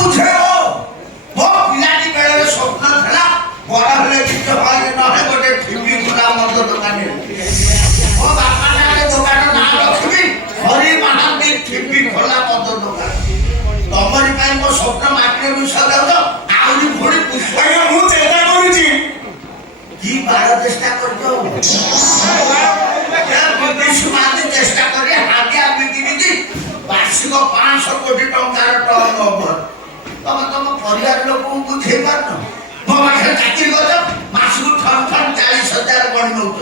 ବୁଝେଇବ ମୋ ପିଲାଟି ବେଳରେ ସ୍ୱପ୍ନ ଥିଲା ବଡ଼ ହେଲେ କିଛି ହଏ ନହେଲେ ଗୋଟେ ଠିପି ଖୋଲା ମଦ ଦୋକାନରେ ମୋ ବାପା ନାଁରେ ଦୋକାନ ନାଁ ରଖିବି ହରି ମହାନ୍ତି ଠିପି ଖୋଲା ମଦ ଦୋକାନ। ତମରି ପାଇଁ ମୋ ସ୍ୱପ୍ନ ମାଟିରେ ମିଶ ଦେଉଛ ଆହୁରି ପୁଣି ପୁଷ୍ପ। ଆଜ୍ଞା ମୁଁ ଚେଷ୍ଟା କରୁଛି। କି ବାର ଚେଷ୍ଟା କରୁଛ ଚେଷ୍ଟା କରି ହାତିଆ ବିକି ବିକି ବାର୍ଷିକ 500 କୋଟି ଟଙ୍କାର ଟର୍ନ ଓଭର। ତମେ ତମ ପରିବାର ଲୋକଙ୍କୁ ବୁଝେଇ ପାରୁନ। ମୋ ପାଖରେ ଚାକିରି କରୁଛ ମାସକୁ ଥନ 40,000 ଗଣି ନଉଛ।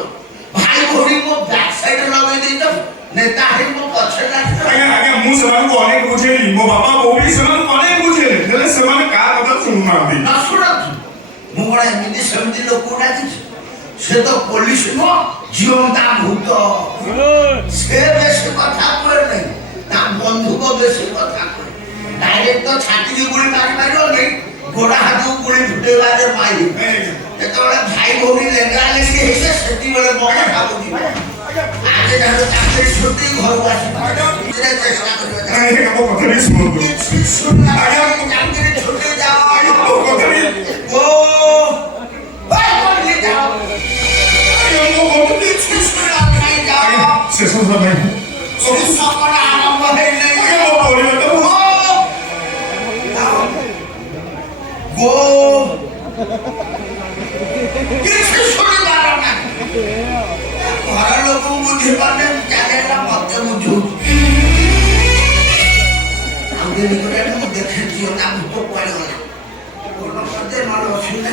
ଭାଇ ଭଉଣୀ ମୋ ବ୍ୟାକ୍ ସାଇଡ୍ ଲଗେଇ ଦେଇଛ ନେତା ହେଇ ମୋ ପଛରେ ଲାଗିଛ। ଆଜ୍ଞା ମୁଁ ସେମାନଙ୍କୁ ଅନେକ ବୁଝେଇଲି ମୋ ବାପା ବୋଉ ବି ସେମାନଙ୍କୁ ଅନେକ ବୁଝେଇଲେ ହେଲେ ସେମାନେ କାହା କଥା ଶୁଣୁନାହାନ୍ତି। ନ ଶୁଣନ୍ତୁ ମୁଁ କଣ ଏମିତି ସେମିତି ଲୋକକୁ ଡାକିଛି। ସେ ତ ପୋଲିସ ନୁହଁ ଜିଅନ୍ତା ଭୂତ। ସେ ବେଶୀ କଥା କୁହେ ନାହିଁ ତା ବନ୍ଧୁକ ବେଶୀ କଥା କୁହେ। ଡାଇରେକ୍ଟ ତ ଛାତିକି ଗୁଳି ମାରି ପାରିବନି ଗୋଡ ହାତକୁ ଗୁଳି ଫୁଟେଇବାରେ ମାରି। ଯେତେବେଳେ ଭାଇ ଭଉଣୀ ଲେଙ୍ଗା ଲେଙ୍ଗି ହେଇছে ସେତିକିବେଳେ ମୋ କଥା ବୁଝିବ। ଆଜି ଯାହାର ଚାକିରି ଛୁଟି ଘରକୁ ଆସିବା ଚେଷ୍ଟା କରିବ। ଆଜ୍ଞା ମୋ କଥା ବି ଶୁଣନ୍ତୁ। ଆଜ୍ଞା ଚାକିରି ଛୁଟି ଯାଅ ମୋ କଥା ବି ଓ ଶେଷ ସମୟ ଆରମ୍ଭ ହେଇନାହିଁ। ମୋ ପରିବାରଟା କିଛି ଶୁଣିବାର ନାହିଁ। ଘର ଲୋକଙ୍କୁ ବୁଝିପାରୁନି ଚାଲିଲା ମତେ ବୁଝଉଛି। ଆଉ ଦିନ ମୁଁ ଦେଖେ ଝିଅ ତା ଭୂତ କୁଆଡେ ଗଲା। ନହେଲେ ଅସୁବିଧା